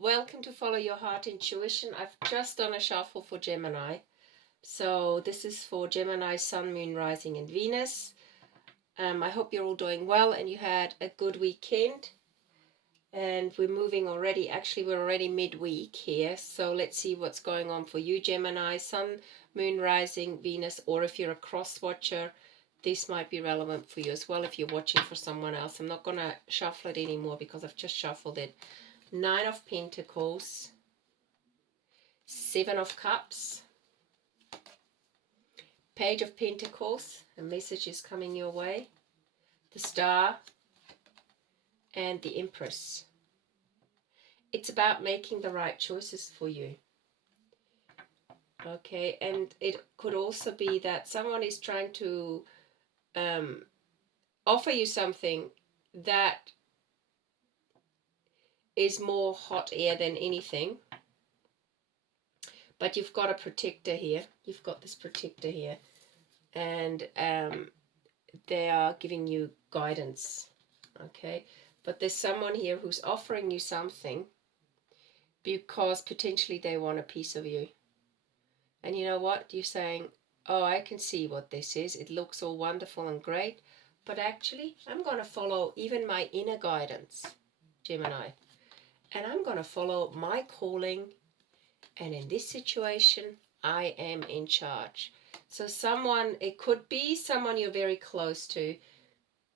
Welcome to Follow Your Heart Intuition. I've just done a shuffle for Gemini. So this is for Gemini, Sun, Moon, Rising and Venus. I hope you're all doing well and you had a good weekend. And we're moving already. Actually, we're already midweek here. So let's see what's going on for you, Gemini, Sun, Moon, Rising, Venus. Or if you're a cross watcher, this might be relevant for you as well if you're watching for someone else. I'm not going to shuffle it anymore because I've just shuffled it. 9 of Pentacles, 7 of Cups, Page of Pentacles, a message is coming your way, the Star, and the Empress. It's about making the right choices for you. Okay, and it could also be that someone is trying to offer you something that is more hot air than anything. But you've got a protector here. You've got this protector here. And they are giving you guidance. Okay. But there's someone here who's offering you something because potentially they want a piece of you. And you know what? You're saying, oh, I can see what this is. It looks all wonderful and great. But actually, I'm going to follow even my inner guidance, Gemini. And I'm going to follow my calling. And in this situation, I am in charge. So someone, it could be someone you're very close to.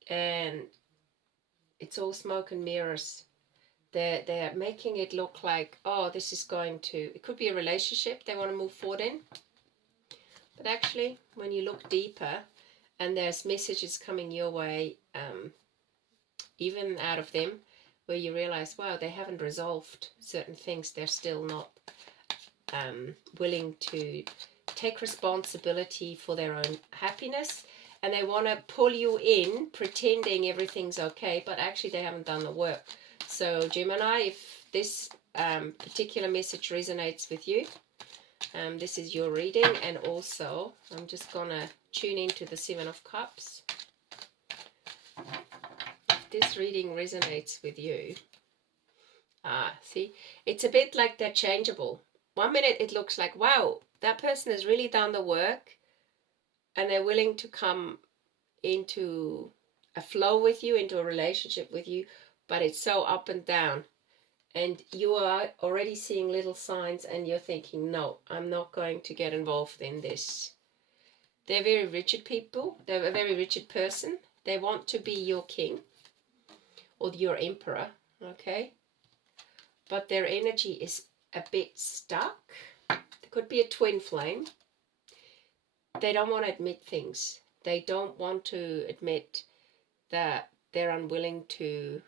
And it's all smoke and mirrors. They're making it look like, oh, this is going to, it could be a relationship they want to move forward in. But actually, when you look deeper and there's messages coming your way, even out of them, where you realize, wow, they haven't resolved certain things. They're still not willing to take responsibility for their own happiness. And they want to pull you in, pretending everything's okay, but actually they haven't done the work. So Gemini, if this particular message resonates with you, this is your reading. And also, I'm just going to tune into the 7 of Cups. If this reading resonates with you, see, it's a bit like they're changeable. 1 minute it looks like, wow, that person has really done the work and they're willing to come into a flow with you, into a relationship with you, but it's so up and down. And you are already seeing little signs and you're thinking, no, I'm not going to get involved in this. They're very rigid people. They're a very rigid person. They want to be your king or your emperor, okay? But their energy is a bit stuck. There could be a twin flame. They don't want to admit things. They don't want to admit that they're unwilling to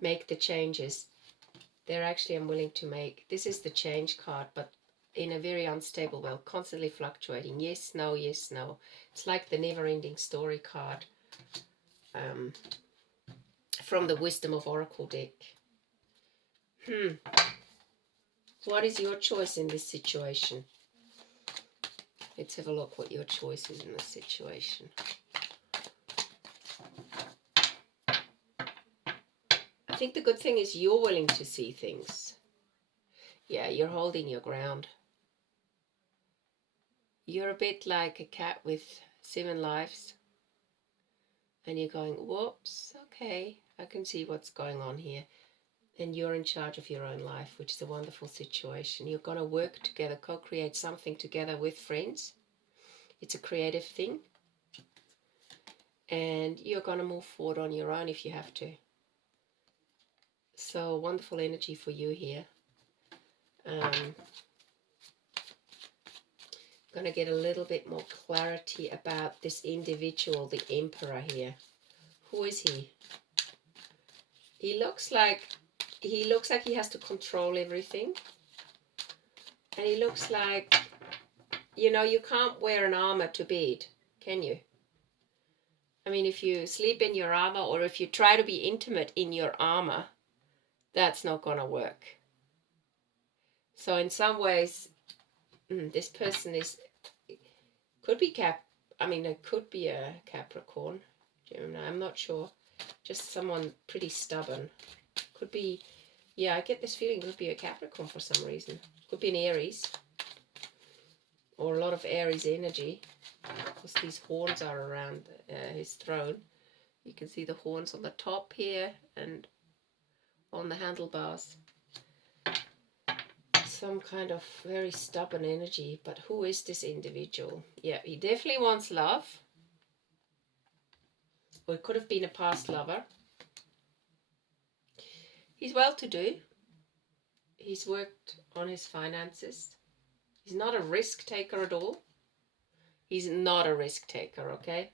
make the changes. They're actually unwilling to make. This is the change card, but in a very unstable way, constantly fluctuating. Yes, no, yes, no. It's like the never-ending story card from the Wisdom of Oracle deck. What is your choice in this situation? Let's have a look what your choice is in this situation. I think the good thing is you're willing to see things. Yeah, you're holding your ground. You're a bit like a cat with 7 lives. And you're going, whoops, okay, I can see what's going on here. And you're in charge of your own life, which is a wonderful situation. You're going to work together, co-create something together with friends. It's a creative thing. And you're going to move forward on your own if you have to. So wonderful energy for you here. I'm going to get a little bit more clarity about this individual, the Emperor here. Who is he? He looks like he has to control everything. And he looks like, you know, you can't wear an armor to bed, can you? I mean, if you sleep in your armor or if you try to be intimate in your armor, that's not going to work. So in some ways, this person could be it could be a Capricorn, Gemini, I'm not sure. Just someone pretty stubborn. Could be Yeah, I get this feeling it could be a Capricorn for some reason. Could be an Aries. Or a lot of Aries energy. Because these horns are around his throne. You can see the horns on the top here and on the handlebars. Some kind of very stubborn energy. But who is this individual? Yeah, he definitely wants love. Or it could have been a past lover. He's well-to-do. He's worked on his finances. He's not a risk taker at all. He's not a risk taker, okay?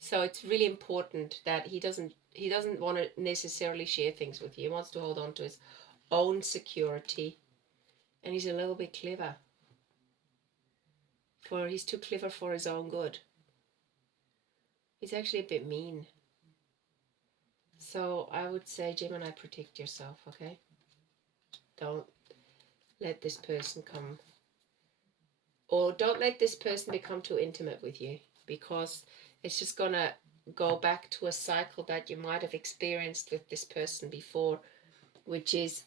So it's really important that he doesn't want to necessarily share things with you. He wants to hold on to his own security. And he's a little bit clever. He's too clever for his own good. He's actually a bit mean. So I would say, Gemini, protect yourself, okay? Don't let this person come, or don't let this person become too intimate with you, because it's just gonna go back to a cycle that you might have experienced with this person before, which is,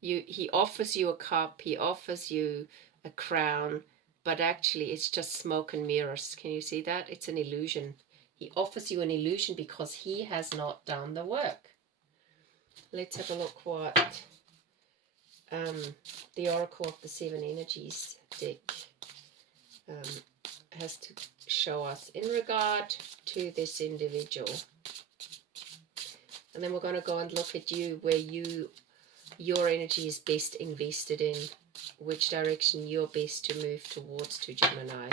he offers you a cup, he offers you a crown, but actually it's just smoke and mirrors. Can you see that? It's an illusion. He offers you an illusion because he has not done the work. Let's have a look what the Oracle of the Seven Energies deck has to show us in regard to this individual. And then we're going to go and look at you, where your energy is best invested in, which direction you're best to move towards, to Gemini.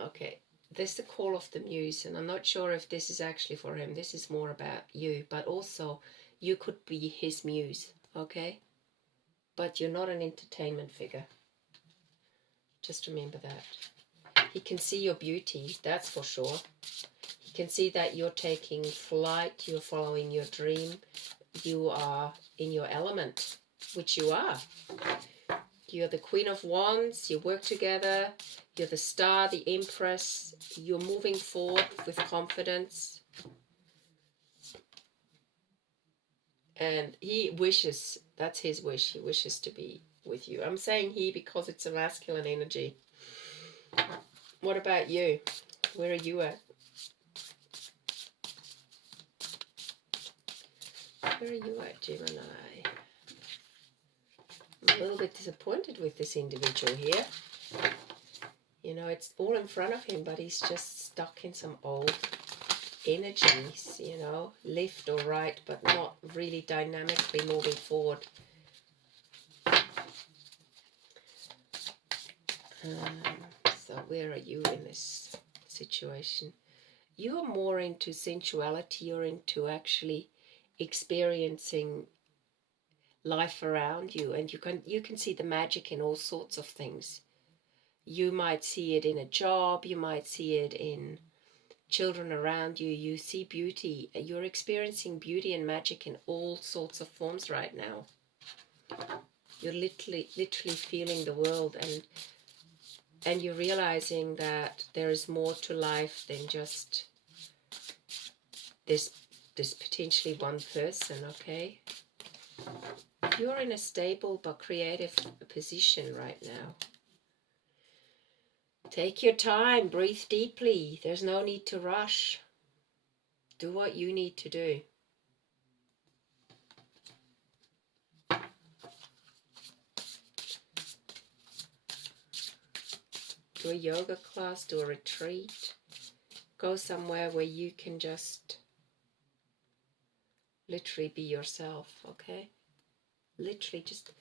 Okay, this is the call of the muse, and I'm not sure if this is actually for him. This is more about you, but also you could be his muse, okay? But you're not an entertainment figure. Just remember that. He can see your beauty, that's for sure. He can see that you're taking flight, you're following your dream, you are in your element, which you are. You're the Queen of Wands, you work together, you're the Star, the Empress, you're moving forward with confidence. And he wishes, that's his wish, he wishes to be with you. I'm saying he because it's a masculine energy. What about you? Where are you at? Where are you at, Gemini? I'm a little bit disappointed with this individual here. You know, it's all in front of him, but he's just stuck in some old energies, you know, left or right, but not really dynamically moving forward. So where are you in this situation? You're more into sensuality, you're into actually experiencing life around you, and you can see the magic in all sorts of things. You might see it in a job, you might see it in children around you. You see beauty, you're experiencing beauty and magic in all sorts of forms right now. You're literally feeling the world, and you're realizing that there is more to life than just this potentially one person, okay? You're in a stable but creative position right now. Take your time, breathe deeply. There's no need to rush. Do what you need to do. Do a yoga class, do a retreat. Go somewhere where you can just literally be yourself, okay? Literally just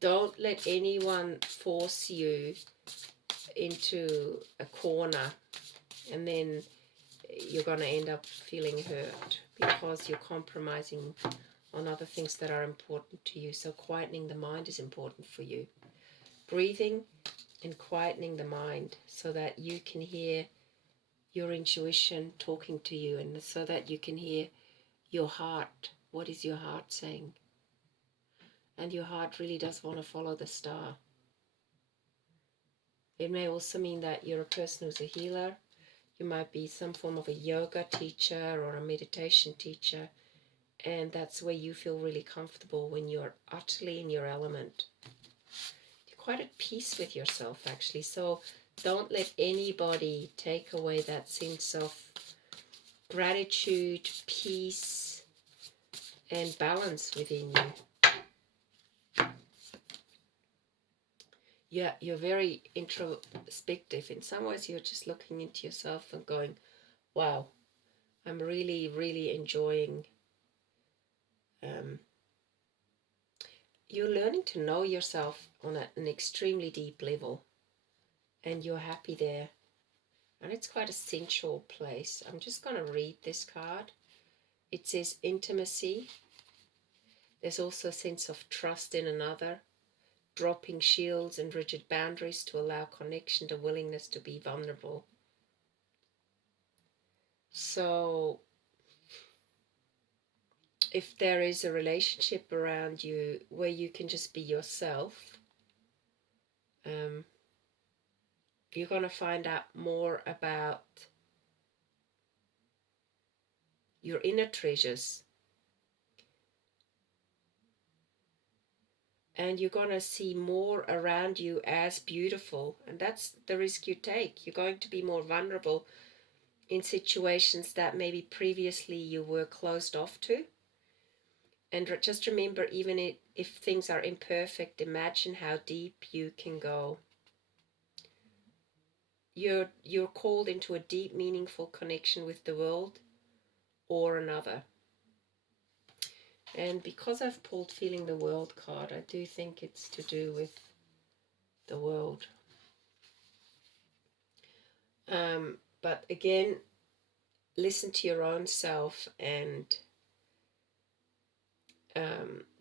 don't let anyone force you into a corner, and then you're going to end up feeling hurt because you're compromising on other things that are important to you. So quietening the mind is important for you. Breathing and quietening the mind so that you can hear your intuition talking to you, and so that you can hear your heart. What is your heart saying? And your heart really does want to follow the star. It may also mean that you're a person who's a healer. You might be some form of a yoga teacher or a meditation teacher, and that's where you feel really comfortable when you're utterly in your element. You're quite at peace with yourself, actually. So don't let anybody take away that sense of gratitude, peace, and balance within you. Yeah, you're very introspective. In some ways, you're just looking into yourself and going, wow, I'm really, really enjoying. You're learning to know yourself on an extremely deep level, and you're happy there. And it's quite a sensual place. I'm just going to read this card. It says intimacy. There's also a sense of trust in another, dropping shields and rigid boundaries to allow connection, the willingness to be vulnerable. So if there is a relationship around you where you can just be yourself, you're going to find out more about your inner treasures. And you're going to see more around you as beautiful. And that's the risk you take. You're going to be more vulnerable in situations that maybe previously you were closed off to. And just remember, even if things are imperfect, imagine how deep you can go. You're called into a deep, meaningful connection with the world or another. And because I've pulled Feeling the World card, I do think it's to do with the world. But again, listen to your own self and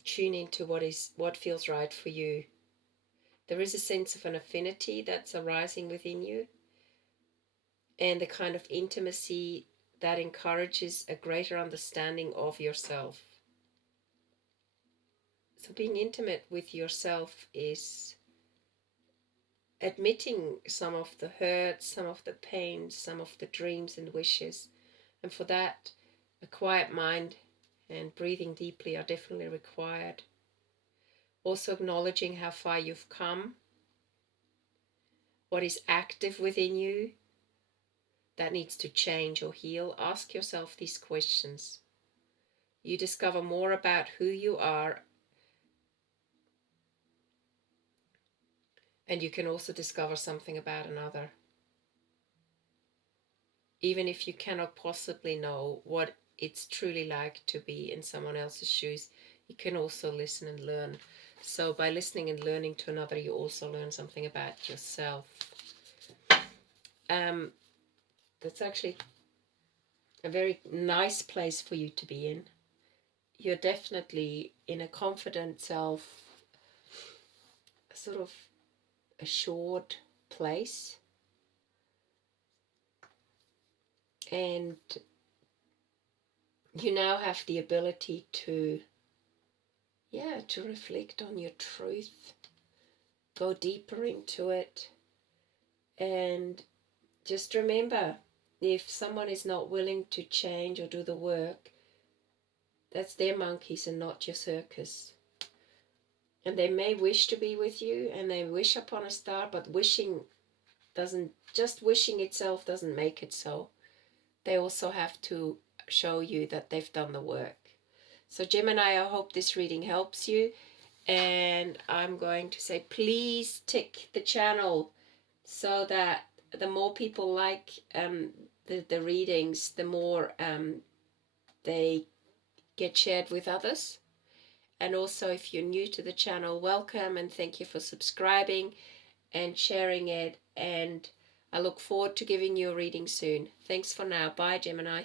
tune into what feels right for you. There is a sense of an affinity that's arising within you, and the kind of intimacy that encourages a greater understanding of yourself. So being intimate with yourself is admitting some of the hurt, some of the pain, some of the dreams and wishes. And for that, a quiet mind and breathing deeply are definitely required. Also acknowledging how far you've come, what is active within you that needs to change or heal. Ask yourself these questions. You discover more about who you are, and you can also discover something about another. Even if you cannot possibly know what it's truly like to be in someone else's shoes, you can also listen and learn. So by listening and learning to another, you also learn something about yourself. That's actually a very nice place for you to be in. You're definitely in a confident self, sort of assured place. And you now have the ability to reflect on your truth, go deeper into it, and just remember, if someone is not willing to change or do the work, that's their monkeys and not your circus. And they may wish to be with you, and they wish upon a star, but wishing itself doesn't make it so. They also have to show you that they've done the work. So Gemini, I hope this reading helps you, and I'm going to say please tick the channel so that the more people like the readings, the more they get shared with others. And also, if you're new to the channel, welcome and thank you for subscribing and sharing it, and I look forward to giving you a reading soon. Thanks for now. Bye, Gemini.